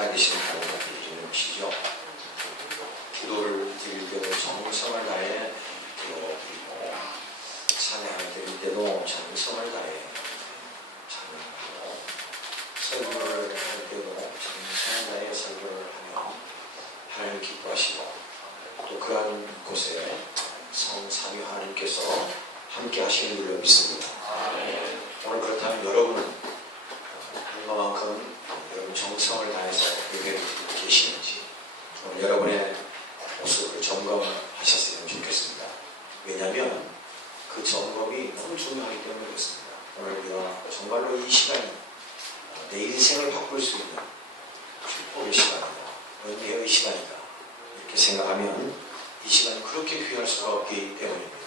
살아계신 하나님을 드리는 것이죠. 기도를 드릴 때도 정성을 다해 기도 드리고, 찬양을 드릴 때도 정성을 다해 찬양하고, 설교를 할 때도 정성을 다해 설교를 하면 하나님 기뻐하시고, 또 그러한 곳에 성삼위 하나님께서 함께 하시는 줄로 믿습니다. 오늘 그렇다면 여러분은 얼마만큼 여러분 정성을 다해서 예배를 드리고 계시는지 오늘 여러분의 모습을 점검하셨으면 좋겠습니다. 왜냐하면 그 점검이 너무 중요하기 때문에 그렇습니다. 오늘 우리가 정말로 이 시간이 내 인생을 바꿀 수 있는 축복의 시간이다, 은혜의 시간이다 이렇게 생각하면 이 시간이 그렇게 귀할 수가 없기 때문입니다.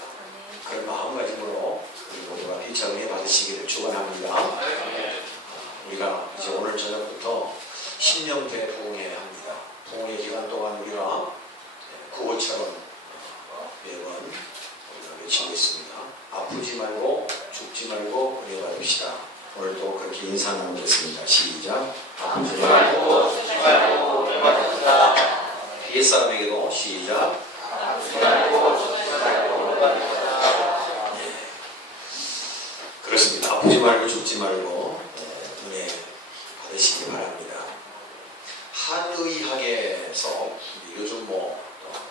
그런 마음가짐으로 우리 모두가 피차 은혜 받으시기를 축원합니다. 우리가 이제 오늘 저녁부터 신령대 부흥회 합니다. 부흥회 기간 동안 우리가 구호처럼 매번 우리가 외치고 있습니다. 아프지 말고 죽지 말고 은혜 받읍시다. 오늘도 그렇게 인사 나누겠습니다. 시작. 아프지 말고 죽지 말고 은혜 받읍시다. 뒤에 사람에게도 시작. 아프지 말고 죽지 말고 은혜 받읍시다. 그렇습니다. 아프지 말고 죽지 말고 은혜 받으시기 바랍니다. 한의학에서 요즘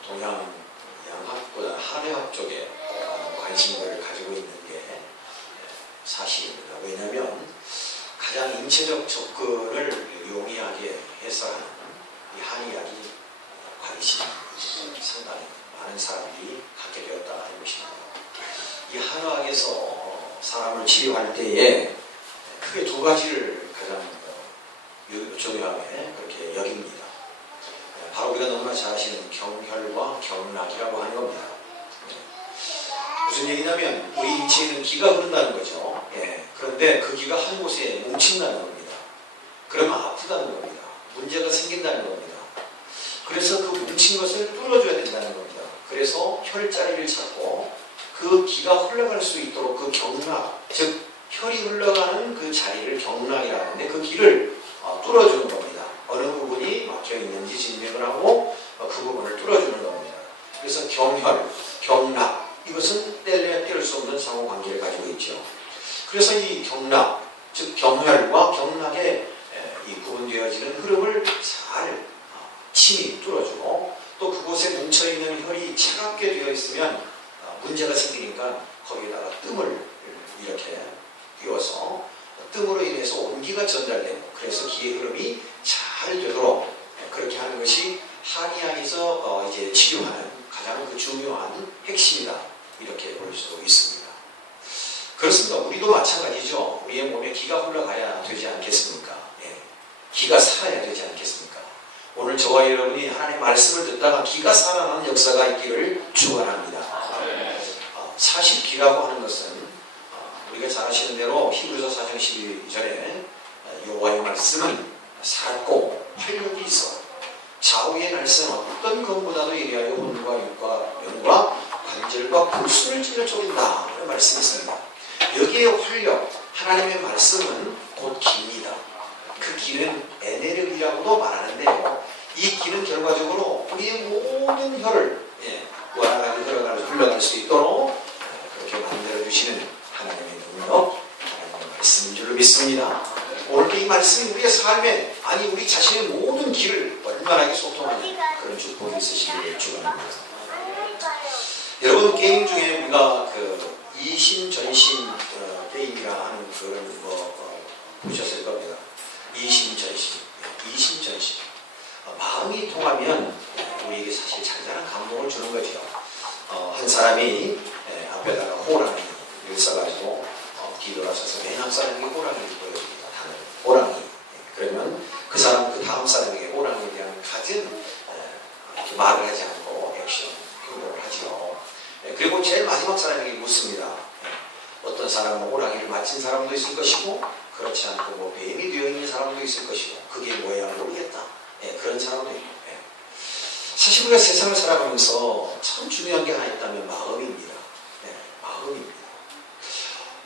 동양 양학보다 한의학 쪽에 관심을 가지고 있는 게 사실입니다. 왜냐하면 가장 인체적 접근을 용이하게 해서 하는 이 한의학이 관심이 상당히 많은 사람들이 갖게 되었다 하는 것입니다. 이 한의학에서 사람을 치료할 때에 크게 두 가지를 가장 중요하게 그렇게 여깁니다. 바로 우리가 너무나 잘 아시는 경혈과 경락이라고 하는 겁니다. 무슨 얘기냐면 우리 인체에는 기가 흐른다는 거죠. 그런데 그 기가 한 곳에 뭉친다는 겁니다. 그러면 아프다는 겁니다. 문제가 생긴다는 겁니다. 그래서 그 뭉친 것을 뚫어줘야 된다는 겁니다. 그래서 혈자리를 찾고 그 기가 흘러갈 수 있도록 그 경락, 즉 혈이 흘러가는 그 자리를 경락이라 하는데 그 길을 뚫어주는 겁니다. 어느 부분이 막혀 있는지 진맥을 하고 그 부분을 뚫어주는 겁니다. 그래서 경혈, 경락 이것은 뗄 수 없는 상호관계를 가지고 있죠. 그래서 이 경락, 즉 경혈과 경락의 이 구분되어지는 흐름을 잘 침이 뚫어주고 또 그곳에 뭉쳐있는 혈이 차갑게 되어 있으면 문제가 생기니까 거기에다가 뜸을 이렇게 띄워서 뜸으로 인해서 온기가 전달되고 그래서 기의 흐름이 잘 되도록 그렇게 하는 것이 한의학에서 이제 치료하는 가장 그 중요한 핵심이다 이렇게 볼 수 있습니다. 그렇습니다. 우리도 마찬가지죠. 우리의 몸에 기가 흘러가야 되지 않겠습니까? 기가 살아야 되지 않겠습니까? 오늘 저와 여러분이 하나님의 말씀을 듣다가 기가 살아나는 역사가 있기를 축원합니다. 사실 기라고 하는 것은 우리가 잘 아시는 대로 히브리서 4장 12절에 여호와의 말씀은 살고 활력이 있어 좌우의 날선 어떤 것보다도 예리하여魂과 육과 면과 관절과 골수를 찔러 쪼린다 라는 말씀이 있습니다. 여기에 활력, 하나님의 말씀은 곧 기입니다. 그 기는 에네르기라고도 말하는데요. 이 기는 결과적으로 우리의 모든 혈을 원활하게 흘러갈 수 있도록 그렇게 만들어주시는 하나님의 능력, 하나님의 말씀인 줄로 믿습니다. 오늘 이 말씀이 우리의 삶에 아니 우리 자신의 모든 길을 원만하게 소통하는 그런 축복이 있으시기를 축원합니다. 여러분 게임 중에 우리가 그 이심전심 게임이라 하는 그런 거 보셨을 겁니다. 이심전심. 마음이 통하면 우리에게 사실 잔잔한 감동을 주는 거죠. 한 사람이 앞에다가 호랑이를 써가지고 뒤돌아서서 맨 앞 사람에게 호랑이를 보여줍니다. 단어를 호랑이. 그러면 그 사람 그 다음 사람에게 호랑이에 대한 갖은 말을 하지 않고 액션 행동을 하죠. 그리고 제일 마지막 사람에게 묻습니다. 어떤 사람은 호랑이를 맞힌 사람도 있을 것이고 그렇지 않고 뱀이 되어 있는 사람도 있을 것이고 그게 뭐야 모르겠다. 그런 사람도 있고. 사실 우리가 세상을 살아가면서 참 중요한 게 하나 있다면 마음입니다. 마음입니다.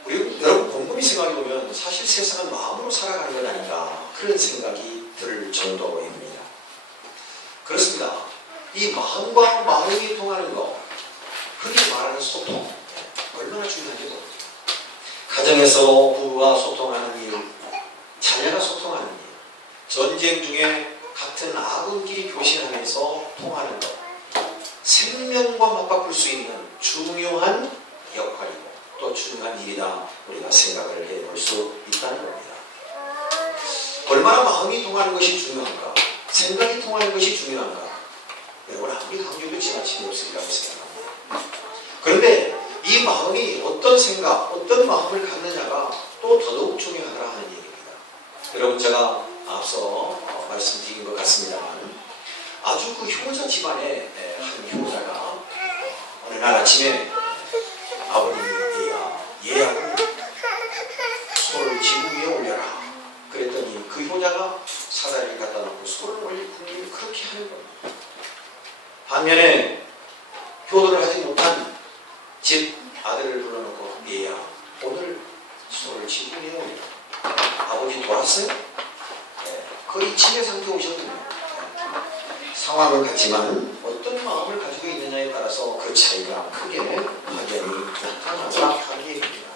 우리 여러분 곰곰이 생각해 보면 사실 세상은 마음으로 살아가는 것 아닌가 그런 생각이 들 정도입니다. 이 마음과 마음이 통하는 거, 흔히 말하는 소통, 얼마나 중요한지 모릅니다. 가정에서 부부가 소통하는 일, 자녀가 소통하는 일, 전쟁 중에 같은 아군끼리 교신하면서 통하는 것, 생명과 맞바꿀 수 있는 중요한 역할이고 또 중요한 일이다 우리가 생각을 해볼 수 있다는 겁니다. 얼마나 마음이 통하는 것이 중요한가, 생각이 통하는 것이 중요한가, 여러분 아무리 강조도 지나침이 없으리라고 생각합니다. 그런데 이 마음이 어떤 생각, 어떤 마음을 갖느냐가 또 더더욱 중요하더라 하는 얘기입니다. 여러분 제가 앞서 말씀드린 것 같습니다만 아주 그 효자 집안의 한 효자가 어느 날 아침에 아버님 얘하고 소를 지붕 위에 올려라 그랬더니 그 효자가 사다리를 갖다 놓고 소를 올릴 궁리를 그렇게 하는 겁니다. 반면에 효도를 하지 못한 집 아들을 불러놓고 얘야 오늘 소를 지붕 위에 올려라. 아버지 돌았어요? 거의 치매 상태에 오셨거든요. 상황은 같지만 어떤 마음을 가지고 있느냐에 따라서 그 차이가 크게 확연히 나타나더라 하는 얘기입니다.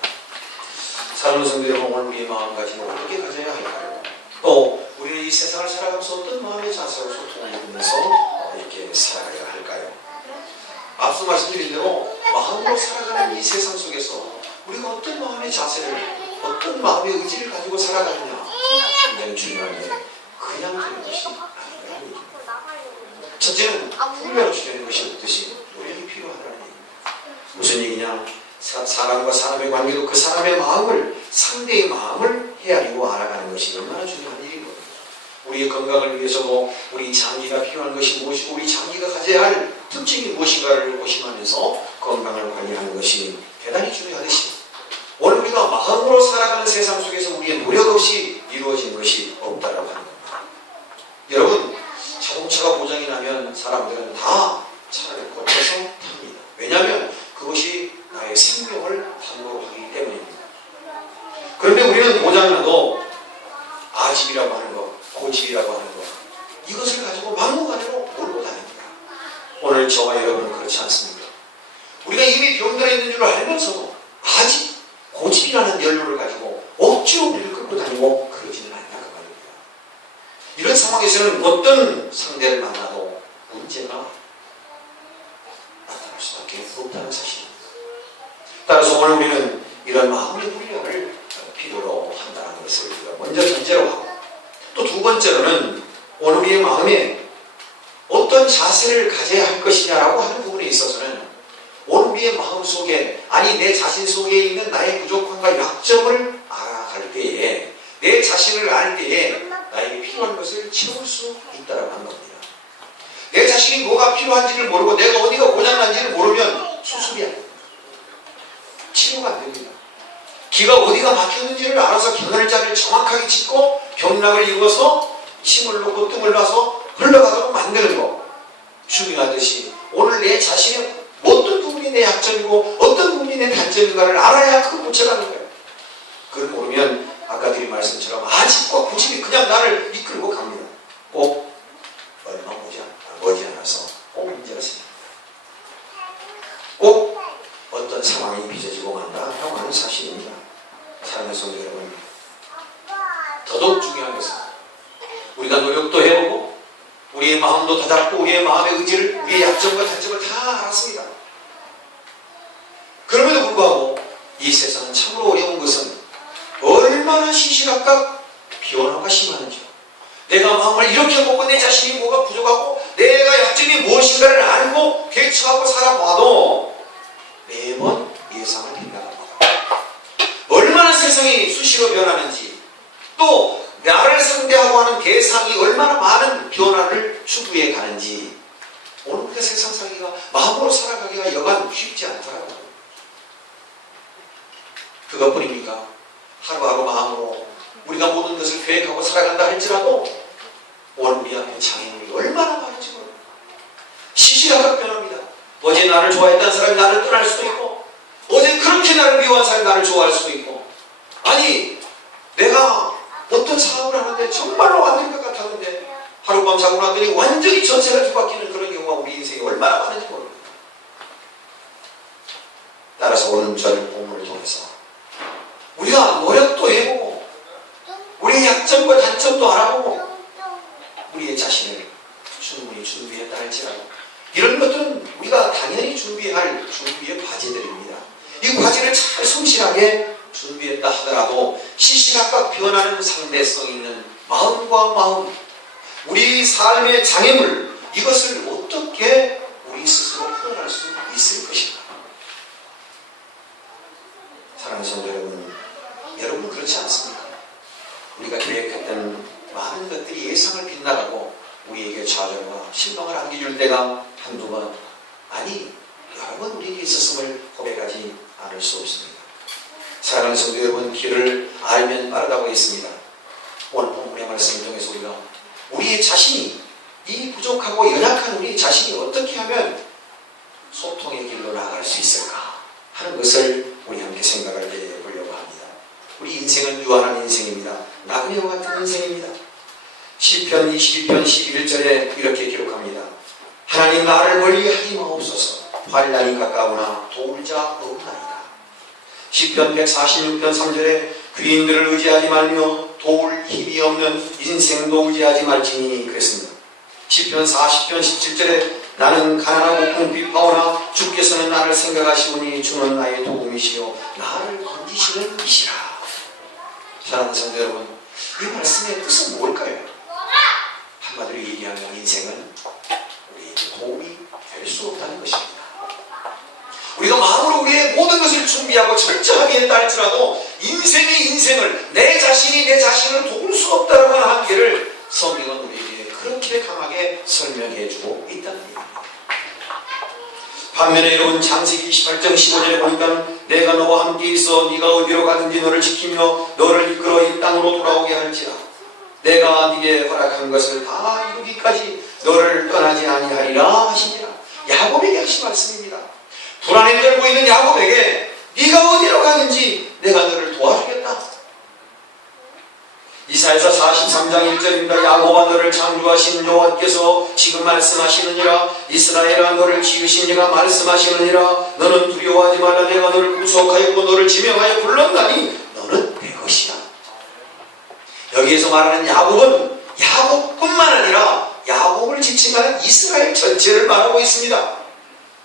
사랑하는 성도 여러분, 오늘 우리의 마음가짐을 어떻게 가져야 할까요? 또 우리는 이 세상을 살아가면서 어떤 마음의 자세로 소통하면서 이렇게 살아가야 할까요? 앞서 말씀드린 대로 마음으로 살아가는 이 세상 속에서 우리가 어떤 마음의 자세를, 어떤 마음의 의지를 가지고 살아가느냐 굉장히 중요한데 그냥 되는 것이 아니라는 얘기입니다. 첫째는 훈련을 주려는 것이 없듯이 노력이 필요하다는 얘기입니다. 무슨 얘기냐? 사람과 사람의 관계도 그 사람의 마음을, 상대의 마음을 헤아리고 알아가는 것이 얼마나 중요한 일인 겁니다. 우리의 건강을 위해서도 우리 장기가 필요한 것이 무엇이고 우리 장기가 가져야 할 특징이 무엇인가를 고심하면서 건강을 관리하는 것이 대단히 중요하듯이 오늘 우리가 마음으로 살아가는 세상 속에서 우리의 노력 없이 이루어진 것이 없다라고 하는 겁니다. 여러분, 자동차가 고장이 나면 사람들은 다 차를 고쳐서 탑니다. 왜냐하면 그것이 나의 생명을 담보로 하기 때문입니다. 그런데 우리는 고장나도 아집이라고 하는 것, 고집이라고 하는 것, 이것을 가지고 막무가내로 몰고 다닙니다. 오늘 저와 여러분은 그렇지 않습니다. 우리가 이미 병들어 있는 줄 알면서도 아집, 고집이라는 연료를 가지고 억지로 우리를 끌고 다니고 그러지는 않다 그 말입니다. 이런 상황에서는 어떤 상대를 만나도 문제가 나타날 수밖에 없다는 사실입니다. 따라서 오늘 우리는 이런 마음의 훈련을 필요로 한다는 것을 우리가 먼저 전제로 하고 또 두 번째로는 오늘 우리의 마음에 어떤 자세를 가져야 할 것이냐라고 하는 부분에 있어서는 오늘 우리의 마음 속에 아니 내 자신 속에 있는 나의 부족함과 약점을 알아갈 때에 내 자신을 알 때에 나에게 필요한 것을 채울 수 있다라고 하는 겁니다. 내 자신이 뭐가 필요한지를 모르고 내가 어디가 고장난지를 모르면 수습이 안 됩니다. 치료가 안 됩니다. 기가 어디가 막혔는지를 알아서 경혈자를 정확하게 짚고 경락을 이루어서 침을 놓고 뜸을 놔서 흘러가도록 만드는 것 중요하듯이 오늘 내 자신의 어떤 부분이 내 약점이고 어떤 부분이 내 단점인가를 알아야 그 고쳐가는 거예요. 그걸 모르면 아까 드린 말씀처럼 아직과 고집이 그냥 나를 이끌고 갑니다. 꼭 얼마 머지않아서 꼭 문제가 생깁니다. 꼭 어떤 상황이 빚어지고 만다라고 하는 사실입니다. 사랑하는 성도 여러분, 더더욱 중요한 것은 우리가 노력도 해보고 우리의 마음도 다잡고 우리의 마음의 의지를 우리의 약점과 단점을 다 알았습니다. 그럼에도 불구하고 이 세상은 참으로 어려운 것은 얼마나 시시각각 변화가 심하는지요. 내가 마음을 이렇게 먹고 내 자신이 뭐가 부족하고 내가 약점이 무엇인가를 알고 개척하고 살아봐도 매번 예상을 빗나갑니다. 얼마나 세상이 수시로 변하는지 또 나를 상대하고 하는 대상이 얼마나 많은 변화를 추구해 가는지 오늘 우리가 세상 살기가 마음으로 살아가기가 여간 쉽지 않더라고요. 그것뿐입니까? 하루하루 마음으로 우리가 모든 것을 계획하고 살아간다 할지라도 오늘 우리 앞에 장애물이 얼마나 많은지 모릅니다. 시시각각 변합니다. 어제 나를 좋아했던 사람이 나를 떠날 수도 있고 어제 그렇게 나를 미워한 사람이 나를 좋아할 수도 있고 아니 내가 어떤 사업을 하는데 정말로 안 될 것 같았는데 하룻밤 자고 나더니 완전히 전세가 뒤바뀌는 그런 경우가 우리 고통이 얼마나 많은지 모릅니다. 따라서 오늘 본문을 통해서 우리가 노력도 해보고 우리의 약점과 단점도 알아보고 우리의 자신을 충분히 준비했다 할지라도 이런 것들은 우리가 당연히 준비할 준비의 과제들입니다. 이 과제를 잘 성실하게 준비했다 하더라도 시시각각 변하는 상대성 있는 마음과 마음, 우리 삶의 장애물, 이것을 어떻게 우리 스스로 풀어갈 수 있을 것인가? 사랑하는 성도 여러분, 여러분 그렇지 않습니까? 우리가 계획했던 많은 것들이 예상을 빗나가고 우리에게 좌절과 실망을 안겨줄 때가 한두 번, 아니 여러 번 우리에게 있었음을 고백하지 않을 수 없습니다. 사랑하는 성도 여러분, 길을 알면 빠르다고 했습니다. 오늘 본문의 말씀을 통해서 우리가 우리의 자신이, 이 부족하고 연약한 우리 자신이 어떻게 하면 소통의 길로 나아갈 수 있을까 하는 것을 우리 함께 생각을 해보려고 합니다. 우리 인생은 유한한 인생입니다. 나그네와 같은 인생입니다. 시편 22편 11절에 이렇게 기록합니다. 하나님 나를 멀리하지 마옵소서. 환난이 가까우나 도울 자 없나이다. 시편 146편 3절에 귀인들을 의지하지 말며 도울 힘이 없는 인생도 의지하지 말지니 그랬습니다. 시편 40편 17절에 나는 가난하고 궁핍하오나 주께서는 나를 생각하시오니 주는 나의 도움이시요 나를 건지시는 이시라. 사랑하는 성도 여러분, 이 말씀의 뜻은 뭘까요? 한마디로 얘기하면 인생은 우리에게 도움이 될 수 없다는 것입니다. 우리가 마음으로 우리의 모든 것을 준비하고 철저하게 했다 할지라도 인생을 내 자신이 내 자신을 도울 수 없다는 한계를 성경은 우리에게 그렇게 강하게 설명해주고 있다는 얘기입니다. 반면에 여러분 창세기 28장 15절에 보니까 내가 너와 함께 있어 네가 어디로 가든지 너를 지키며 너를 이끌어 이 땅으로 돌아오게 할지라. 내가 네게 허락한 것을 다 이루기까지 너를 떠나지 아니하리라 하시니라. 야곱에게 하신 말씀입니다. 불안에 떨고 있는 야곱에게 네가 어디로 가든지 내가 너를 도와주겠다. 이사야서 43장 1절입니다. 야곱아 너를 창조하신 여호와께서 지금 말씀하시느니라. 이스라엘아 너를 지으신 이가 말씀하시느니라. 너는 두려워하지 말라. 내가 너를 구속하였고 너를 지명하여 불렀나니 너는 내 것이다. 여기에서 말하는 야곱은 야곱뿐만 아니라 야곱을 지칭하는 이스라엘 전체를 말하고 있습니다.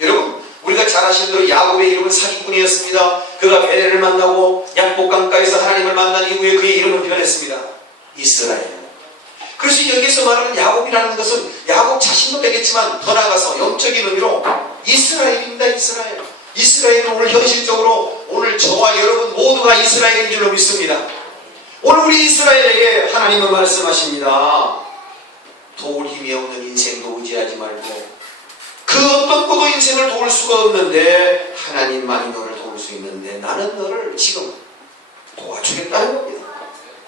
여러분, 우리가 잘 아시는 대로 야곱의 이름은 사기꾼이었습니다. 그가 베레를 만나고 약복강가에서 하나님을 만난 이후에 그의 이름은 변했습니다. 이스라엘. 그래서 여기서 말하는 야곱이라는 것은 야곱 자신도 되겠지만 더 나아가서 영적인 의미로 이스라엘입니다. 이스라엘. 이스라엘은 오늘 현실적으로 오늘 저와 여러분 모두가 이스라엘인 줄로 믿습니다. 오늘 우리 이스라엘에게 하나님은 말씀하십니다. 도울 힘이 없는 인생도 의지하지 말고 그 어떤 것도 인생을 도울 수가 없는데 하나님만이 너를 도울 수 있는데 나는 너를 지금 도와주겠다는 겁니다.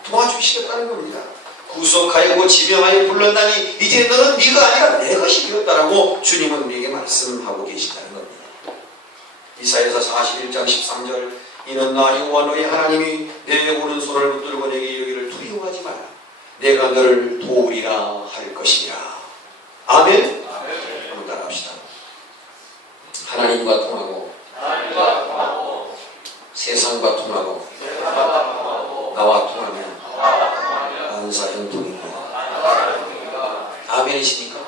도와주시겠다는 겁니다. 구속하여 지명하여 불렀나니 이제 너는 네가 아니라 내 것이 되었다라고 주님은 우리에게 말씀하고 계신다는 겁니다. 이사야서 41장 13절 이는 나 여호와 너의 하나님이 내 오른손을 붙들고 내게 이르기를 두려워하지 마라. 내가 너를 도우리라 할 것이니라. 아멘. 한번 따라합시다. 하나님과 통하고 세상과 통하고 나와 통하면 만사형통입니다. 아멘이십니까?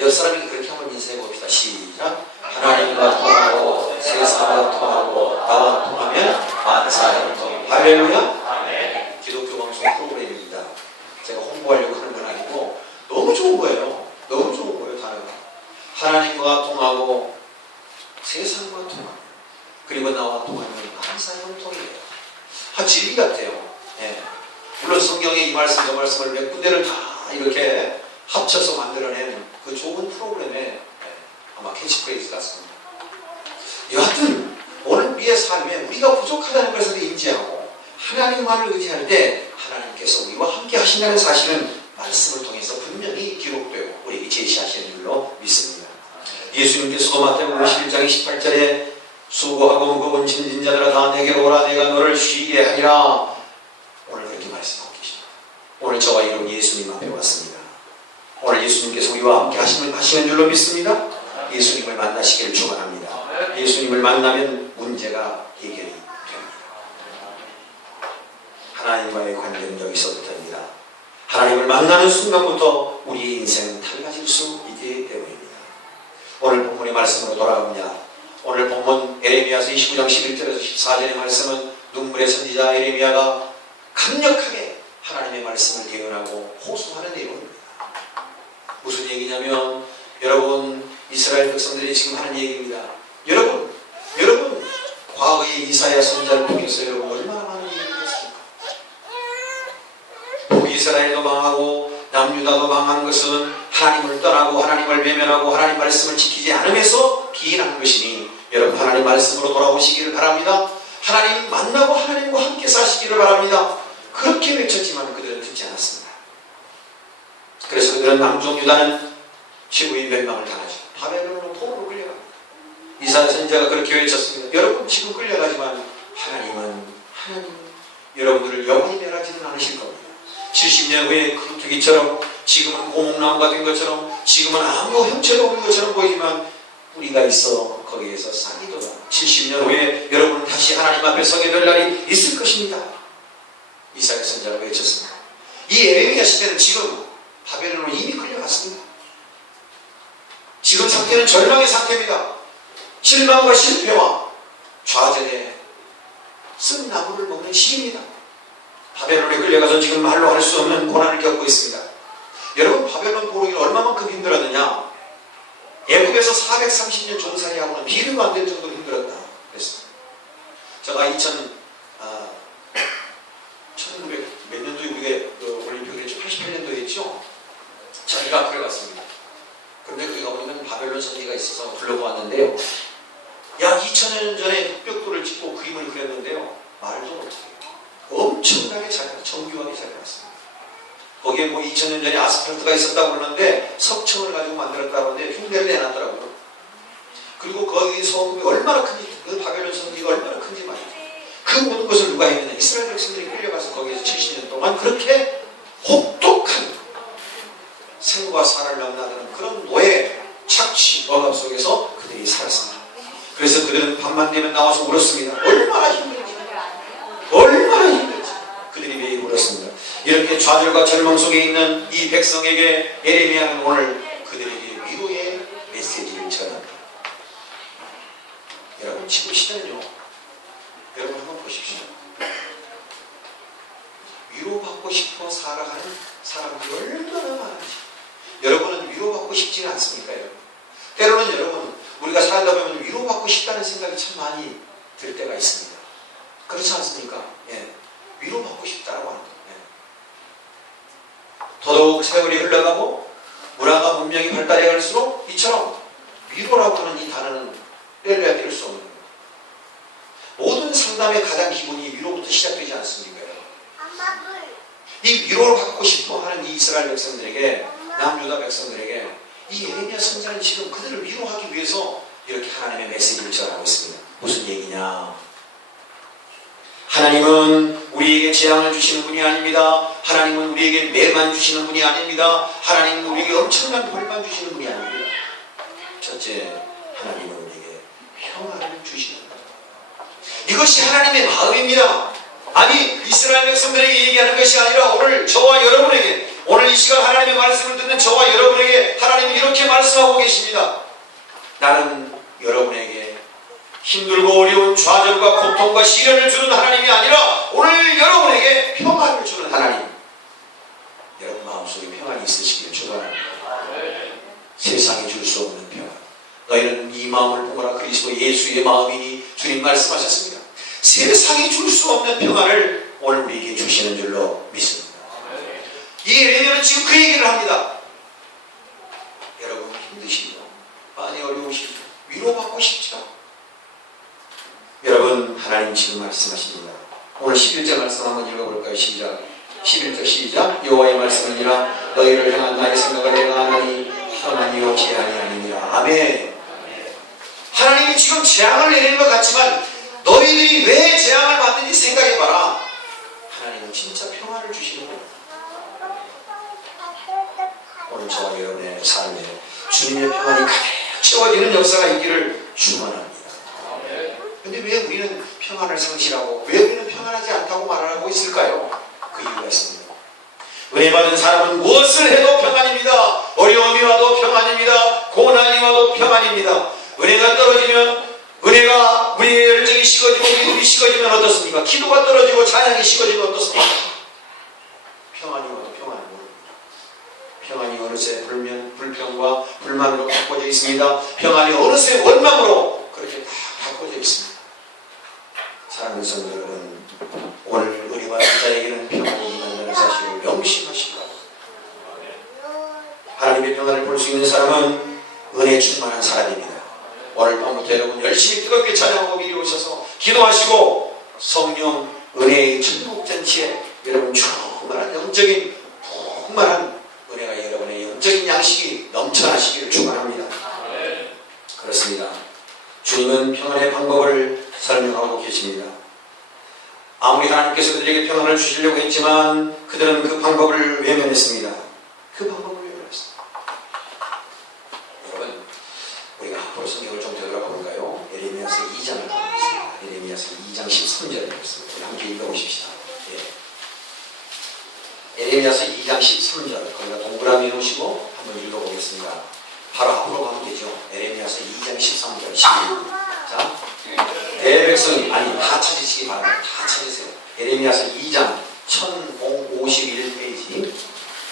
옆 사람이 그렇게 한번 인사해 봅시다. 시작. 하나님과 통하고 세상과 통하고 나와 통하면 만사형통. 할렐루야. 기독교 방송 프로그램입니다. 제가 홍보하려고 하는 건 아니고 너무 좋은 거예요. 너무 좋은 거예요. 단어가. 하나님과 통하고 세상과 통하고 그리고 나와 통하면 만사형통이에요. 진리 같아요. 예. 물론 성경에 이 말씀 저 말씀을 몇 군데를 다 이렇게 합쳐서 만들어낸 그 좋은 프로그램에 아마 캐치프레이즈 같습니다. 여하튼 오늘 우리의 삶에 우리가 부족하다는 것을 인지하고 하나님만을 의지할 때 하나님께서 우리와 함께 하신다는 사실은 말씀을 통해서 분명히 기록되고 우리에게 제시하시는 줄로 믿습니다. 예수님께서도 마태복음 11장 28절에 수고하고 무거운 짐진 자들아 다 내게로 오라 내가 너를 쉬게 하리라. 오늘 그렇게 말씀하고 계십니다. 오늘 저와 여러분 예수님 앞에 왔습니다. 오늘 예수님께서 우리와 함께 하시는 줄로 믿습니다. 예수님을 만나시기를 축원합니다. 예수님을 만나면 문제가 해결이 됩니다. 하나님과의 관계는 여기서부터입니다. 하나님을 만나는 순간부터 우리의 인생은 달라질 수 있기 때문입니다. 오늘 본문의 말씀으로 돌아갑니다. 오늘 본문 에레미야서 29장 11절에서 14절의 말씀은 눈물의 선지자 에레미야가 강력하게 하나님의 말씀을 대언하고 호소하는 내용입니다. 무슨 얘기냐면 여러분 이스라엘 백성들이 지금 하는 얘기입니다. 여러분 과거의 이사야 선지자를 통해서 여러분 얼마나 많은 얘기를 했습니까? 북이스라엘도 망하고 남유다도 망한 것은 하나님을 떠나고 하나님을 외면하고 하나님 말씀을 지키지 않으면서 기인한 것이니 여러분 하나님 말씀으로 돌아오시기를 바랍니다. 하나님 만나고 하나님과 함께 사시기를 바랍니다. 그렇게 외쳤지만 그들은 듣지 않았습니다. 그래서 그들은 남쪽 유다는 최후의 멸망을 당하죠. 바벨론으로 포로로 끌려갑니다. 이사야 선지자가 그렇게 외쳤습니다. 여러분 지금 끌려가지만 하나님 여러분들을 영원히 멸하지는 않으실 겁니다. 70년 후에 그루터기처럼 지금은 고목나무가 된 것처럼 지금은 아무 형체가 없는 것처럼 보이지만 우리가 있어 거기에서 싹이 돋아 70년 후에 여러분은 다시 하나님 앞에 서게 될 날이 있을 것입니다. 이사야 선지자가 외쳤습니다. 이 에레미야 시대는 지금 바벨론으로 이미 끌려갔습니다. 지금 상태는 절망의 상태입니다. 실망과 실패와 좌절에 쓴 나무를 먹는 시기입니다. 바벨론에 끌려가서 지금 말로 할 수 없는 고난을 겪고 있습니다. 여러분 바벨론 포로기를 얼마만큼 힘들었느냐? 애굽에서 430년 종살이하고는 비교가 안 될 정도로 힘들었다 그랬습니다. 제가 1900 몇 년도에 우리가 올림픽을 했죠? 88년도에 했죠? 자, 이라크를 갔습니다. 그런데 거기 가보면 바벨론 선지가 있어서 불러보았는데요. 약 2000년 전에 흑벽돌을 찍고 그림을 그렸는데요. 말도 못해요. 엄청나게 잘, 정교하게 잘 그렸습니다. 거기에 뭐 2000년 전에 아스팔트가 있었다고 그러는데 석청을 가지고 만들었다고 하는데 흉내를 내놨더라고요. 그리고 거기 소금이 얼마나 큰지, 그 바벨론 성기가 얼마나 큰지 말이죠. 그 모든 것을 누가 했느냐? 이스라엘 백성들이 끌려가서 거기에서 70년 동안 그렇게 혹독한 생과 사를 만나는 그런 노예, 착취, 억압 속에서 그들이 살았습니다. 그래서 그들은 밤만 되면 나와서 울었습니다. 얼마나 힘들지. 그들이 매일 울었습니다. 이렇게 좌절과 절망 속에 있는 이 백성에게 에레미야는 오늘 그들에게 위로의 메시지를 전합니다. 여러분 지금 시대는요. 여러분 한번 보십시오. 위로받고 싶어 살아가는 사람들이 얼마나 많은지. 여러분은 위로받고 싶지는 않습니까? 여러분? 때로는 여러분 우리가 살다 보면 위로받고 싶다는 생각이 참 많이 들 때가 있습니다. 그렇지 않습니까? 예. 위로받고 싶다라고 하는 거예요. 예. 더더욱 세월이 흘러가고 문화가 문명이 발달해 갈수록 이처럼 위로라고 하는 이 단어는 뗄래야 뗄 수 없는 거예요. 모든 상담의 가장 기본이 위로부터 시작되지 않습니까? 이 위로를 받고 싶어 하는 이 이스라엘 백성들에게, 남유다 백성들에게 이 에레미야 선지자는 지금 그들을 위로하기 위해서 이렇게 하나님의 메시지를 전하고 있습니다. 무슨 얘기냐? 하나님은 우리에게 재앙을 주시는 분이 아닙니다. 하나님은 우리에게 매만 주시는 분이 아닙니다. 하나님은 우리에게 엄청난 벌만 주시는 분이 아닙니다. 첫째, 하나님은 우리에게 평안을 주시는 분. 이것이 하나님의 마음입니다. 아니 이스라엘 백성들에게 얘기하는 것이 아니라 오늘 저와 여러분에게, 오늘 이 시간 하나님의 말씀을 듣는 저와 여러분에게 하나님은 이렇게 말씀하고 계십니다. 나는 여러분에게 힘들고 어려운 좌절과 고통과 시련을 주는 하나님이 아니라 오늘 여러분에게 평안을 주는 하나님. 여러분 마음속에 평안이 있으시기를 축원합니다. 세상이 줄 수 없는 평안. 너희는 이 마음을 품으라 그리스도 예수의 마음이니 주님 말씀하셨습니다. 세상이 줄 수 없는 평안을 오늘 우리에게 주시는 줄로 믿습니다. 이 에레미야는 지금 그 얘기를 합니다. 여러분 힘드시죠? 많이 어려우시죠? 위로받고 싶죠? 여러분 하나님 지금 말씀하십니다. 오늘 11절 말씀 한번 읽어볼까요? 시작. 11절 시작. 여호와의 말씀이니라 너희를 향한 나의 생각을 내가 아나니 평안이요 재앙이 아니니라. 아멘. 하나님이 지금 재앙을 내리는 것 같지만 너희들이 왜 재앙을 받는지 생각해봐라. 하나님은 진짜 평안을 주시는 거예요. 오늘 저와 여러분의 삶에 주님의 평안이 가득 채워지는 역사가 있기를 축원합니다. 근데 왜 우리는 평안을 상실하고 왜 우리는 평안하지 않다고 말을 하고 있을까요? 그 이유가 있습니다. 은혜 받은 사람은 무엇을 해도 평안입니다. 어려움이 와도 평안입니다. 고난이 와도 평안입니다. 은혜가 떨어지면, 은혜가 우리의 열정이 식어지고 믿음이 식어지면 어떻습니까? 기도가 떨어지고 찬양이 식어지면 어떻습니까? 평안이 와도 평안을 모릅니다. 평안이 어느새 불평과 불만으로 바꿔져 있습니다. 평안이 어느새 원망으로 그렇게 다 바꿔져 있습니다. 사랑하는 성도 여러분, 오늘 은혜 받은 자에게는 평안이 임한다는 사실을 명심하시기 바랍니다. 하나님의 평안을 볼 수 있는 사람은 은혜 충만한 사람입니다. 오늘 밤부터 여러분 열심히 뜨겁게 찬양하고 미리 오셔서 기도하시고 성령 은혜의 천국잔치에 여러분 충만한 영적인 풍만한 은혜가 여러분의 영적인 양식이 넘쳐나시기를 축원합니다. 그렇습니다. 주님은 평안의 방법을 설명하고 계십니다. 아무리 하나님께서 그들에게 평안을 주시려고 했지만 그들은 그 방법을 외면했습니다. 그 방법을 외면했습니다. 여러분, 우리가 앞으로 성경을 좀 되돌아가 볼까요? 예레미야서 2장을 보겠습니다. 예레미야서 2장 13절을 보겠습니다. 함께 읽어보십시다. 예레미야서 2장 13절, 거기다 동그라미 놓으시고 한번 읽어보겠습니다. 바로 앞으로 가면 되죠. 예레미야서 2장 13절 12절. 자, 내 백성이, 아니 다 찾으시기 바랍니다. 다 찾으세요. 예레미야서 2장 1051페이지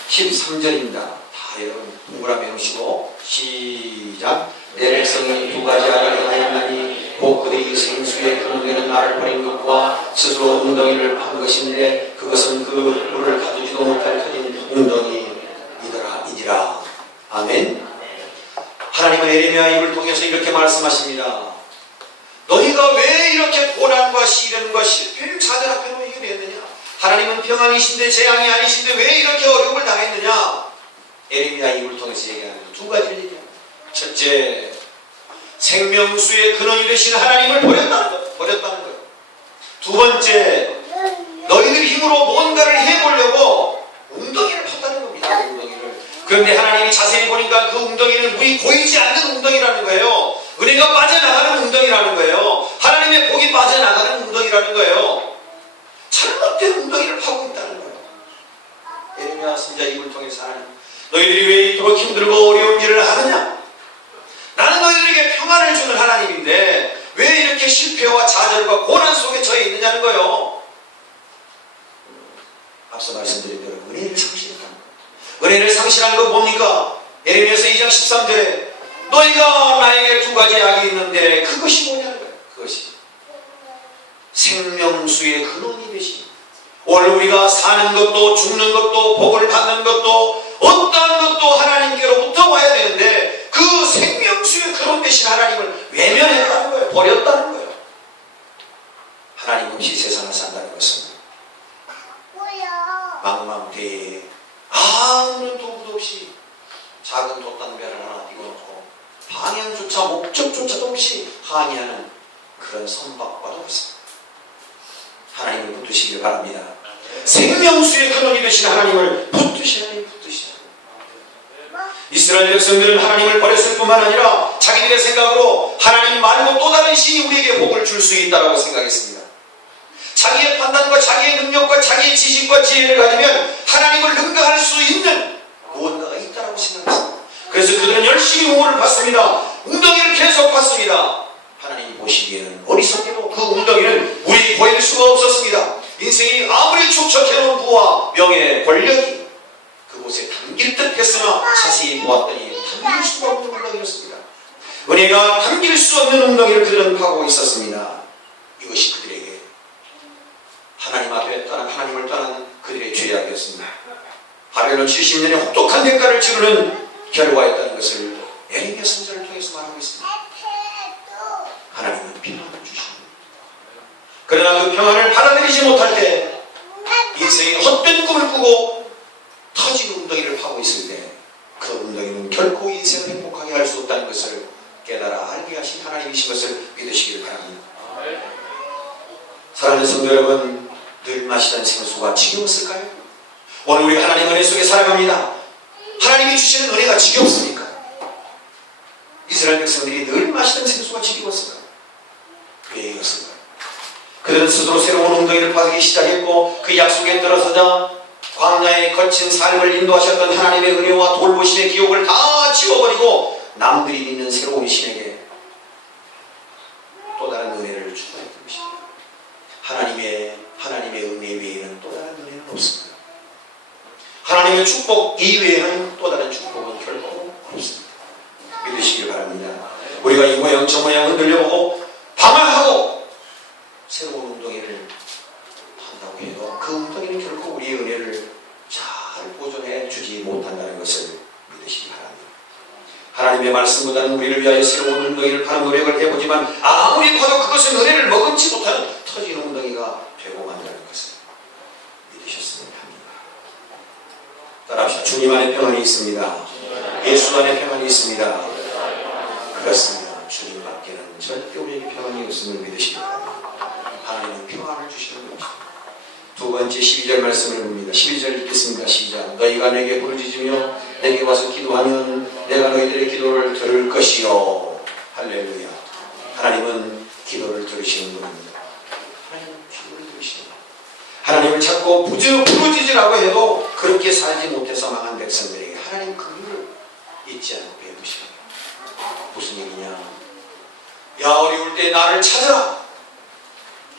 13절입니다. 다 여러분 동그라미 놓으시고 시작. 내 백성이 두 가지 악을 행하였나니 곧 그들이 생수의 근원에는 나를 버린 것과 스스로 웅덩이를 판 것인데 그것은 그 물을 가두지도 못할 터진 웅덩이이더라. 아멘. 하나님은 예레미야 입을 통해서 이렇게 말씀하십니다. 너희가 왜 이렇게 고난과 시련과 실패를 자들 앞에로 이겨냈느냐? 하나님은 평안이신데 재앙이 아니신데 왜 이렇게 어려움을 당했느냐? 예레미야 입을 통해서 얘기하는 두 가지를 얘기합니다. 첫째, 생명수의 근원이 되신 하나님을 버렸다는 거예요. 두 번째, 너희들 힘으로 뭔가를 해보려고 웅덩이를 팠다는 겁니다. 웅덩이를. 그런데 하나님이 자세히 보니까 그 웅덩이는 물이 고이지 않는 웅덩이라는 거예요. 은혜가 빠져나가는 웅덩이라는 거예요. 하나님의 복이 빠져나가는 웅덩이라는 거예요. 잘못된 웅덩이를 파고 있다는 거예요. 예레미야 선지자 입을 통해서 하나님, 너희들이 왜 이토록 힘들고 어려운 일을 하느냐? 나는 너희들에게 평안을 주는 하나님인데 왜 이렇게 실패와 좌절과 고난 속에 처해 있느냐는 거예요. 앞서 말씀드린 대로 은혜를 상실했다. 은혜를 상실한 거 뭡니까? 예레미야서 2장 13절에 너희가 나에게 두 가지 악이 있는데 그것이 뭐냐는 거예요. 그것이 생명수의 근원이 되시. 오늘 우리가 사는 것도 죽는 것도 복을 받는 것도 어떠한 것도 하나님께로부터 와야 되는데 그 생명수의 근원 되신 하나님을 외면했다는 거예요. 버렸다는 거예요. 하나님 없이 세상을 산다는 것은 망망대해에 아무런 도구도 없이 작은 돛단배를 하나 띄워놓고 방향조차 목적조차도 없이 항해하는 그런 선박과도 같습니다. 하나님을 붙드시길 바랍니다. 생명수의 근원이 되신 하나님을 붙드셔야 돼요. 이스라엘 백성들은 하나님을 버렸을 뿐만 아니라 자기들의 생각으로 하나님 말고 또 다른 신이 우리에게 복을 줄 수 있다고 생각했습니다. 자기의 판단과 자기의 능력과 자기의 지식과 지혜를 가지면 하나님을 능가할 수 있는 무언가가 있다고 생각했습니다. 그래서 그들은 열심히 우물을 팠습니다. 웅덩이를 계속 팠습니다. 하나님이 보시기에는 어리석게도 그 웅덩이는 우리 보일 수가 없었습니다. 인생이 아무리 축적해놓은 부와 명예, 권력이 그곳에 담길 듯 했으나 자세히 보았더니 담길 수가 없는 웅덩이였습니다. 은혜가 담길 수 없는 웅덩이를 그들은 파고 있었습니다. 이것이 그들에게 하나님 앞에 떠난, 하나님을 떠난 그들의 죄악이었습니다. 바벨론 70년의 혹독한 대가를 치르는 결과였다는 것을 예레미야 선지자를 통해서 말하고 있습니다. 하나님은 평안을 주십니다. 그러나 그 평안을 받아들이지 못할 때 인생이 헛된 꿈을 꾸고 터진 웅덩이를 파고 있을 때 그 웅덩이는 결코 인생을 행복하게 할 수 없다는 것을 깨달아 알게 하신 하나님이신 것을 믿으시길 바랍니다. 사랑하는 성도 여러분, 늘 마시던 생수가 지겨웠을까요? 오늘 우리 하나님 은혜 속에 살아갑니다. 하나님이 주시는 은혜가 지겹습니까? 이 이스라엘 백성들이 늘 마시던 생수가 집이었을까요? 왜 이었을까요? 그들은 스스로 새로운 웅덩이를 파기 시작했고 그 약속에 들어서자 광야의 거친 삶을 인도하셨던 하나님의 은혜와 돌보심의 기억을 다 지워버리고 남들이 믿는 새로운 신에게 또 다른 은혜를 추구했던 것입니다. 하나님의 은혜 외에는 또 다른 은혜는 없습니다. 하나님의 축복 이외에는 또 다른 축복은 결코 없습니다. 믿으시길 바랍니다. 우리가 이 모양 저 모양 흔들려보고 방황하고 새로운 웅덩이를 한다고 해도 그 웅덩이는 결코 우리의 은혜를 잘 보존해 주지 못한다는 것을 믿으시기 바랍니다. 하나님의 말씀보다는 우리를 위하여 새로운 웅덩이를 파는 노력을 해보지만 아무리 봐도 그것은 은혜를 머금지 못하는 터진 웅덩이가 되고 만다는 것을 믿으셨으면 합니다. 따라합시다. 주님 안에 평안이 있습니다. 예수 안에 평안이 있습니다. 그렇습니다. 주님 밖에는 절대 우리에게 평안이 없음을 믿으시기 바랍니다. 하나님은 평안을 주시는 것입니다. 두 번째 12절 말씀을 봅니다. 12절 읽겠습니다. 시작. 너희가 내게 부르짖으며 내게 와서 기도하면 내가 너희들의 기도를 들을 것이요. 할렐루야. 하나님은 기도를 들으시는 분입니다. 하나님은 기도를 들으시는 분입니다. 하나님을 찾고 부르짖으라고 해도 그렇게 살지 못해서 망한 백성들에게 하나님 그 일을 잊지 않고 배우십니다. 무슨 얘기냐? 야, 어려울 때 나를 찾으라.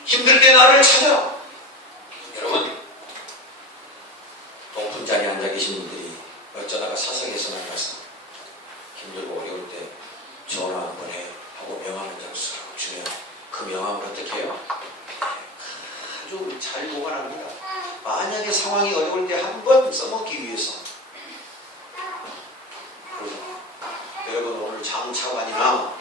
힘들 때 나를 찾으라. 여러분, 높은 자리에 앉아 계신 분들이 어쩌다가 사석에서 만나서 힘들고 어려울 때 전화 한 번 해 하고 명함 한 장 쓱 주면 그 명함을 어떻게 해요? 아주 잘 보관합니다. 만약에 상황이 어려울 때 한 번 써먹기 위해서. 그래서 여러분 오늘 장차관이나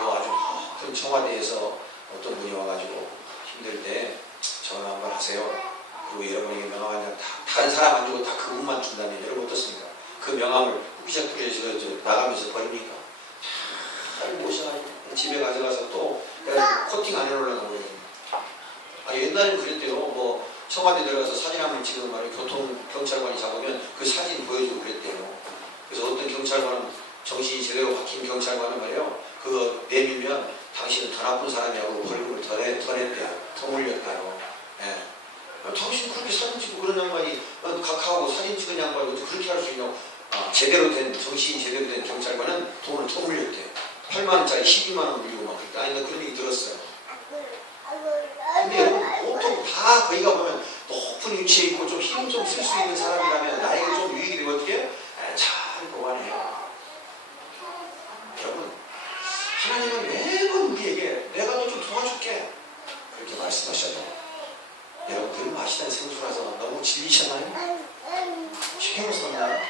또 아주 높은 청와대에서 어떤 분이 와가지고 힘들 때 전화 한번 하세요. 그리고 여러분에게 명함 한 장 다른 사람 안 주고 다 그분만 준다면 여러분 어떻습니까? 그 명함을 후기작두에서 나가면서 버립니까? 잘 모셔가지고 집에 가져가서 또 내가 코팅 안 해놓으려고 그래요. 옛날에는 그랬대요. 뭐 청와대 들어가서 사진 한 번 찍으면 말이에요. 교통경찰관이 잡으면 그 사진 보여주고 그랬대요. 그래서 어떤 경찰관은 정신이 제대로 박힌 경찰관은 말이에요. 그거 내밀면 당신은 더 나쁜 사람이라고 벌금을 더 냈대요. 더 물렸대요. 예. 당신 그렇게 사진 찍고 그런 양반이 각하하고 사진 찍은 양반이 어떻게 그렇게 할 수 있냐고. 제대로 된 정신이 제대로 된 경찰관은 돈을 더 물렸대요. 8만 원짜리 12만 원 물리고 막 그랬대. 아니 나 그런 얘기 들었어요. 근데 여러분 보통 다 거기가 보면 높은 위치에 있고 좀 힘 좀 쓸 수 있는 사람이라면 나에게 좀 유익이 되면 어떻게 잘 보관해요. 여러분 하나님은 매번 우리에게 내가 너 좀 도와줄게 그렇게 말씀하셔도 여러분 늘 마시던 생수라서 너무 질리셨나요? 힘었었나요?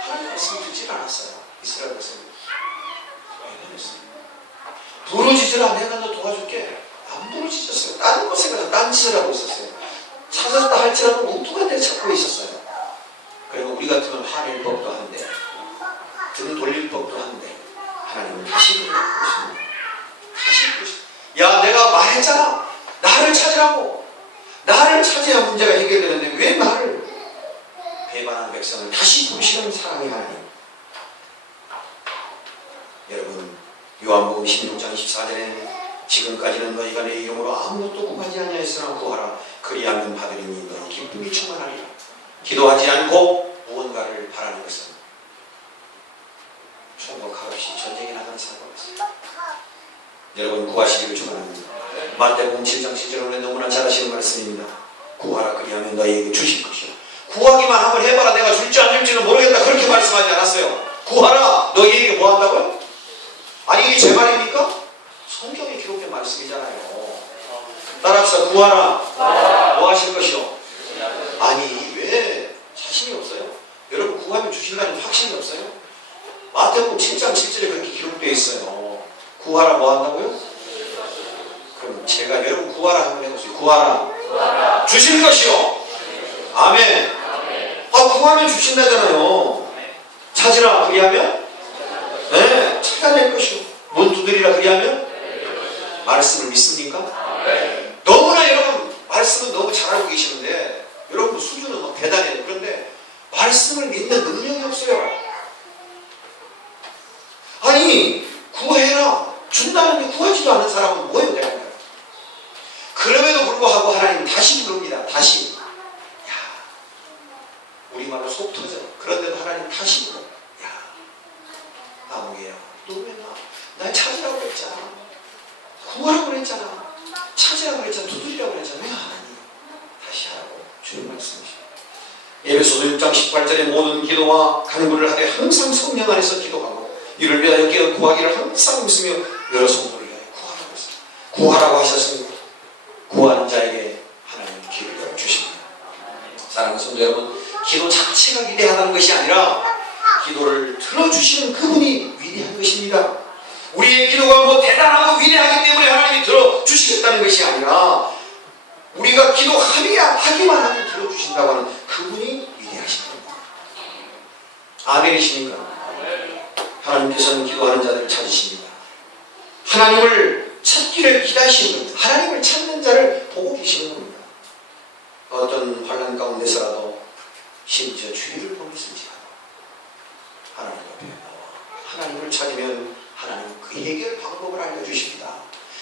하나님 말씀을 듣질 않았어요. 이스라엘 백성들 왜 그랬어요? 부르짖으라 내가 너 도와줄게. 안 부르짖었어요. 다른 곳에 가서 딴짓을 하고 있었어요. 찾았다 할지라도 뭉뚱한 데 찾고 있었어요. 그리고 우리 같으면 화낼 법도 한데 등 돌릴 법도 한데 하나님은 다시 부르십니다. 다시 부르십니다. 야 내가 말했잖아. 나를 찾으라고. 나를 찾아야 문제가 해결되는데 왜 나를 배반한 백성을 다시 부르시는 사랑의 하나님. 여러분 요한복음 16장 14절에 지금까지는 너희가 내 이름으로 아무것도 구하지 아니하였으나 구하라. 그리하면 받으리니 너희 기쁨이 충만하리라. 기도하지 않고 무언가를 바라는 것은 총과 칼 없이 전쟁에 나가는 상관없습니다. 여러분 구하시기를 축원합니다. 마태복음 7장 7절에 너무나 잘하시는 말씀입니다. 구하라 그리하면 너희에게 주실 것이요. 구하기만 한번 해봐라. 내가 줄지 안 줄지는 모르겠다. 그렇게 말씀하지 않았어요. 구하라. 너희에게 뭐 한다고요? 아니 이게 제 말입니까? 성경에 기록된 말씀이잖아요. 따라합시다. 구하라. 뭐 하실 것이요? 아니 왜 자신이 없어요? 여러분 구하면 주신다는 확신이 없어요? 마태복음 7장 7절에 그렇게 기록되어 있어요. 구하라 뭐 한다고요? 그럼 제가 여러분 구하라 한번 해보세요. 구하라. 주실 것이요. 아멘. 구하면 주신다잖아요. 찾으라 그리하면 네, 찾아낼 것이요. 문 두드리라 그리하면 말씀을 믿습니까? 너무나 여러분 말씀은 너무 잘 알고 계시는데 여러분 수준은 막 대단해요. 그런데 말씀을 믿는 능력이 없어요. 아니 구해라. 준다는데 구하지도 않은 사람은 뭐예요? 내가. 그럼에도 불구하고 하나님은 다시 부릅니다. 다시. 야, 우리말로 속 터져. 그런데도 하나님 다시 불러. 야, 아무개야. 너 왜 날 찾으라고 그랬잖아. 구하라고 그랬잖아. 찾으라고 그랬잖아. 두드리라고 그랬잖아. 왜 하나님 다시 하라고 주님 말씀이십니다. 에베소서 6장 18절에 모든 기도와 간구를 하되 항상 성령 안에서 기도하고 이를 위하여 구하기를 항상 힘쓰며 여러 성도를 위하여 구하라고 했습니다. 구하라고 하셨습니다. 구하는 자에게 하나님 기회를 열어주십니다. 사랑하는 성도 여러분, 기도 자체가 위대하다는 것이 아니라 기도를 들어주시는 그분이 위대한 것입니다. 우리의 기도가 뭐 대단하고 위대하기 때문에 하나님이 들어주시겠다는 것이 아니라 우리가 기도하기만 하면 들어주신다고 하는 그분이 위대하신 겁니다. 아멘이십니까? 하나님께서는 기도하는 자들을 찾으십니다. 하나님을 찾기를 기다리시는 겁니다. 하나님을 찾는 자를 보고 계시는 겁니다. 어떤 환난 가운데서라도 심지어 주의를 보고 있을지라도 하나님 앞에 나와 하나님을 찾으면 하나님은 그 해결 방법을 알려주십니다.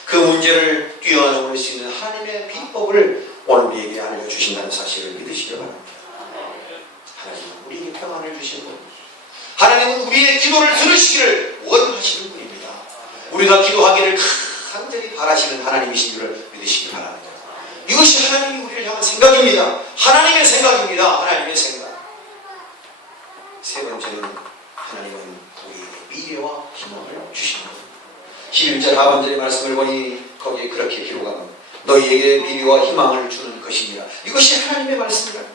그 문제를 뛰어넘을 수 있는 하나님의 비법을 오늘 우리에게 알려주신다는 사실을 믿으시기 바랍니다. 하나님은 우리에게 평안을 주시는 분입니다. 하나님은 우리의 기도를 들으시기를 원하시는 분입니다. 우리가 기도하기를 간절히 바라시는 하나님이신 줄을 믿으시기 바랍니다. 이것이 하나님이 우리를 향한 생각입니다. 하나님의 생각입니다. 하나님의 생각. 세 번째는 하나님은 우리에게 미래와 희망을 주시는 겁니다. 11절 하반절의 말씀을 보니 거기에 그렇게 기록합니다. 너희에게 미래와 희망을 주는 것입니다. 이것이 하나님의 말씀입니다.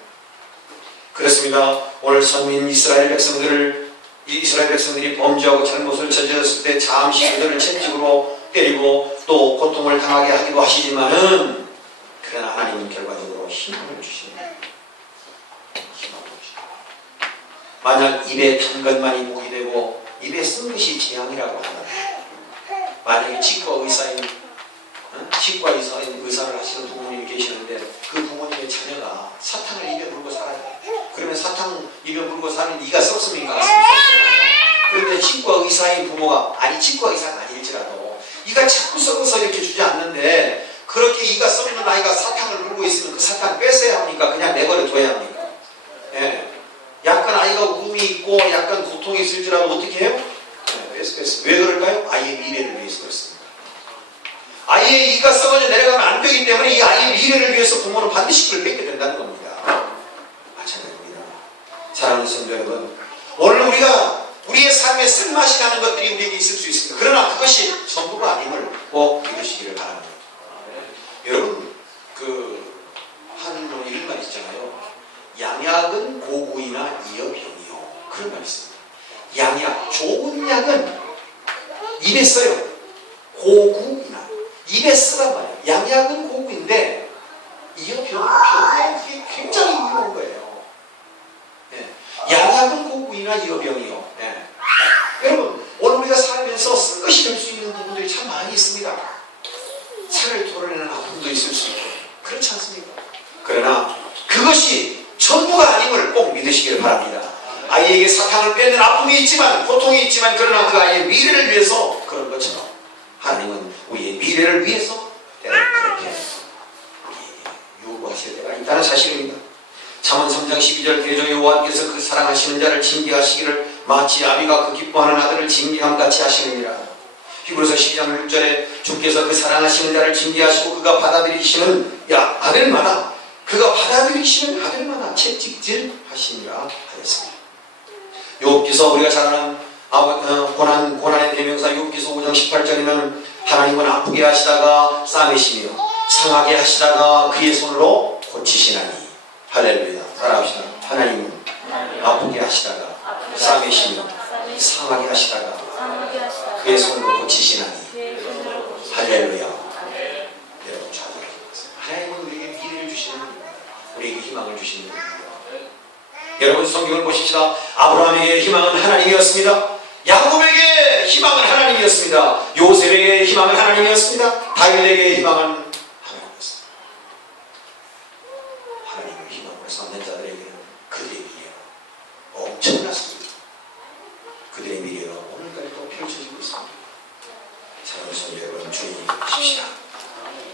그렇습니다. 오늘 선민 이스라엘 백성들이 범죄하고 잘못을 저질렀을 때 잠시 그들을 채찍으로 때리고 또 고통을 당하게 하기도 하시지만은 그러나 하나님은 결과적으로 희망을 주십니다. 희망을 주십니다. 만약 입에 탄 것만이 복이 되고 입에 쓴 것이 재앙이라고 한다면 만약에 치과 의사를 하시는 부모님이 계시는데 그 부모님의 자녀가 사탕을 입에 물고 살아요. 그러면 사탕 입에 물고 사는 이가 썩습니까? 그런데 치과 의사인 부모가 치과 의사는 아닐지라도 이가 자꾸 썩어서 이렇게 주지 않는데 그렇게 이가 썩는 아이가 사탕을 물고 있으면 그 사탕 뺐어야 합니까? 그냥 내버려 둬야 합니까? 예. 약간 아이가 울음이 있고 약간 고통이 있을지라도 어떻게 해요? 뺐어. 왜 그럴까요? 아이의 미래를 위해서 그렇습니다. 아이의 이가 썩어져 내려가면 안 되기 때문에 이 아이의 미래를 위해서 부모는 반드시 그걸 뺏게 된다는 겁니다. 마찬가지입니다. 사랑하는 성도 여러분, 오늘 우리가 우리의 삶에 쓴맛이 나는 것들이 우리에게 있을 수 있습니다. 그러나 그것이 전부가 아님을 꼭 믿으시기를 바랍니다. 여러분, 한 이런 말 있잖아요. 양약은 고구이나 이어병이요. 그런 말이 있습니다. 양약, 좋은 약은 입에 써요. 고구이나 입에 쓰란 말이에요. 양약은 고구인데 이어병은 굉장히 위험한 거예요. 네. 양약은 고구이나 이어병이요. 네. 여러분, 오늘 우리가 살면서 쓴 것이 될 수 있는 부분들이 참 많이 있습니다. 살을 도려내는 아픔도 있을 수 있고 그렇지 않습니까? 그러나 그것이 전부가 아님을 꼭 믿으시길 바랍니다. 아이에게 사탕을 뺏는 아픔이 있지만 고통이 있지만 그러나 그 아이의 미래를 위해서 그런 것처럼 하나님은 우리의 미래를 위해서 그렇게 요구하실 때가 있다는 사실입니다. 잠언 3장 12절 대저 여호와께서 그 사랑하시는 자를 징계하시기를 마치 아비가 그 기뻐하는 아들을 징계함같이 하시느니라. 히브리서 12장 6절에 주께서 그 사랑하시는 자를 징계하시고 그가 받아들이시는 아들마다 그가 받아들이시는 아들마다 채찍질 하시니라 하였습니다. 욥기서 우리가 잘 아는 고난의 대명사 욥기서 5장 18절에는 하나님은 아프게 하시다가 싸매시며 상하게 하시다가 그의 손으로 고치시나니. 할렐루야. 따라합시다. 하나님은 아프게 하시다가 싸매시며 상하게 하시다가 그의 손으로 고치시나니. 할렐루야. 여러분 찾아주세요. 하나님은 우리에게 미래를 주시는 분입니다. 우리에게 희망을 주시는 분입니다. 여러분 성경을 보십시다. 아브라함에게 희망은 하나님이었습니다. 야곱에게 희망은 하나님이었습니다. 요셉에게 희망은 하나님이었습니다. 다윗에게 희망은 하나님이었습니다. 하나님을 희망으로 삼는 자들에게는 그들의 미래가 엄청났습니다. 그들의 미래가 오늘까지도 펼쳐지고 있습니다. 사랑하는 성도 여러분, 주님이 계십시다.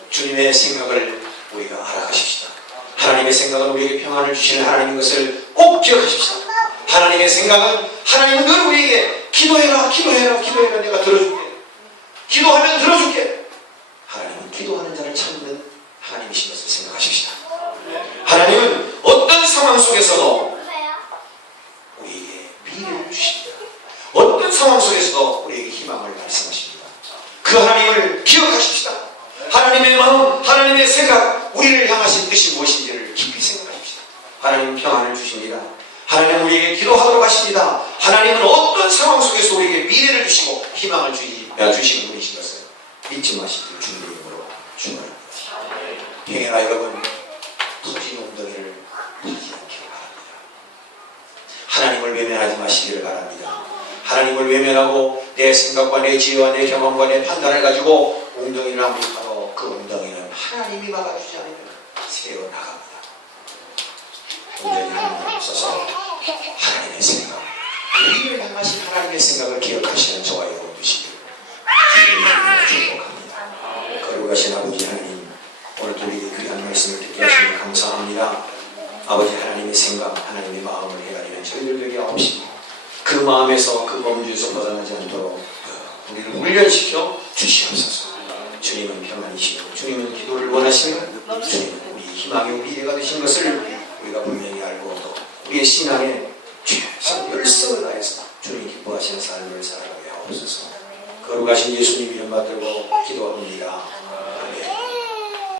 주님의 생각을 우리가 알아가십시다. 하나님의 생각은 우리에게 평안을 주시는 하나님인 것을 꼭 기억하십시다. 하나님의 생각은, 하나님은 늘 우리에게 기도해라, 기도해라, 기도해라, 내가 들어줄게. 기도하면 들어줄게. 하나님은 기도하는 자를 찾는 하나님이신 것을 생각하십시다. 하나님은 어떤 상황 속에서도 우리에게 미래를 주십니다. 어떤 상황 속에서도 우리에게 희망을 말씀하십니다. 그 하나님을 기억하십시다. 하나님의 마음, 하나님의 생각, 우리를 향하신 뜻이 무엇인지를 깊이 생각하십시다. 하나님은 평안을 주십니다. 하나님은 우리에게 기도하도록 하십니다. 하나님은 어떤 상황 속에서 우리에게 미래를 주시고 희망을 주시는 분이신 것을 잊지 마시기를 주님의 이름으로 축원합니다. 행여나 여러분, 터진 엉덩이를 하지 않기를 바랍니다. 하나님을 외면하지 마시기를 바랍니다. 하나님을 외면하고 내 생각과 내 지혜와 내 경험과 내 판단을 가지고 엉덩이를 아무리 파도 그 엉덩이는 하나님이 막아주지 않으면 새어나갑니다. 온전히 하나님 없어서 하나님의 생각, 우리를 향하신 하나님의 생각을 기억하시는 저와 여러분 되시기를 주님으로 축복합니다. 거룩하신 아버지 하나님, 오늘도 우리에게 귀한 말씀을 듣게 하시니 감사합니다. 아버지 하나님의 생각, 하나님의 마음을 헤아리는 저희들 되게 하옵시고 그 마음에서 그 범주에서 벗어나지 않도록 우리를 훈련시켜 주시옵소서. 주님은 평안이시고 주님은 기도를 원하시며 주님은 우리 희망의 미래가 되신 것을 우리가 분명히 알고 또 우리의 신앙에 최선 열성을 다해서 주님 기뻐하시는 삶을 살아가게 하옵소서. 거룩하신 예수님 이름 받들고 기도합니다.